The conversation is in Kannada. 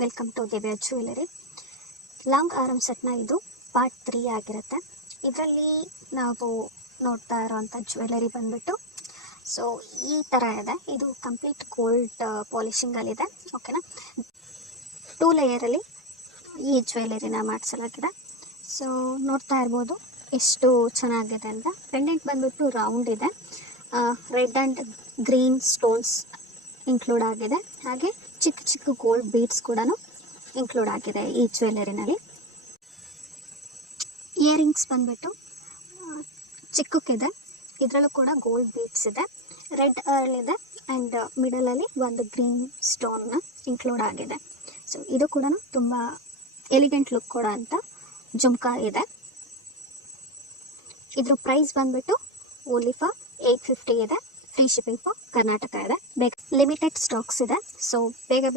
Welcome to Divya jewellery. Long aram ಸೆಟ್ನ ಇದು ಪಾರ್ಟ್ 3 ಆಗಿರುತ್ತೆ. ಇದರಲ್ಲಿ ನಾವು ನೋಡ್ತಾ ಇರೋವಂಥ ಜ್ಯುವೆಲರಿ ಬಂದ್ಬಿಟ್ಟು ಸೊ ಈ ಥರ ಇದೆ. ಇದು ಕಂಪ್ಲೀಟ್ ಗೋಲ್ಡ್ ಪಾಲಿಶಿಂಗಲ್ಲಿದೆ. ಓಕೆನಾ, 2 ಲೇಯರಲ್ಲಿ ಈ ಜ್ಯುವೆಲರಿನ ಮಾಡಿಸಲಾಗಿದೆ. ಸೊ ನೋಡ್ತಾ ಇರ್ಬೋದು ಎಷ್ಟು ಚೆನ್ನಾಗಿದೆ ಅಂತ. ಪೆಂಡೆಂಟ್ ಬಂದ್ಬಿಟ್ಟು ರೌಂಡ್ ಇದೆ, red and green stones include ಆಗಿದೆ. ಹಾಗೆ ಚಿಕ್ಕ ಚಿಕ್ಕ ಗೋಲ್ಡ್ ಬೀಡ್ಸ್ ಕೂಡ ಇನ್ಕ್ಲೂಡ್ ಆಗಿದೆ ಈ ಜ್ಯುವೆಲರಿನಲ್ಲಿ. ಇಯರಿಂಗ್ಸ್ ಬಂದ್ಬಿಟ್ಟು ಚಿಕ್ಕಕ್ಕಿದೆ, ಇದರಲ್ಲೂ ಕೂಡ ಗೋಲ್ಡ್ ಬೀಡ್ಸ್ ಇದೆ, ರೆಡ್ ಅರ್ಲ್ ಇದೆ ಆ್ಯಂಡ್ ಮಿಡಲಲ್ಲಿ ಒಂದು ಗ್ರೀನ್ ಸ್ಟೋನ್ನ ಇನ್ಕ್ಲೂಡ್ ಆಗಿದೆ. ಸೊ ಇದು ಕೂಡ ತುಂಬ ಎಲಿಗೆಂಟ್ ಲುಕ್ ಕೊಡೋ ಅಂಥ ಜುಮ್ಕಾ ಇದೆ. ಇದ್ರ ಪ್ರೈಸ್ ಬಂದ್ಬಿಟ್ಟು ಓನ್ಲಿ ಫಾರ್ 850 ಇದೆ. ಫ್ರೀ ಶಿಪ್ಪಿಂಗ್ ಫಾರ್ ಕರ್ನಾಟಕ ಇದೆ. ಲಿಮಿಟೆಡ್ ಸ್ಟಾಕ್ಸ್ ಇದೆ. ಸೊ ಬೇಗನೆ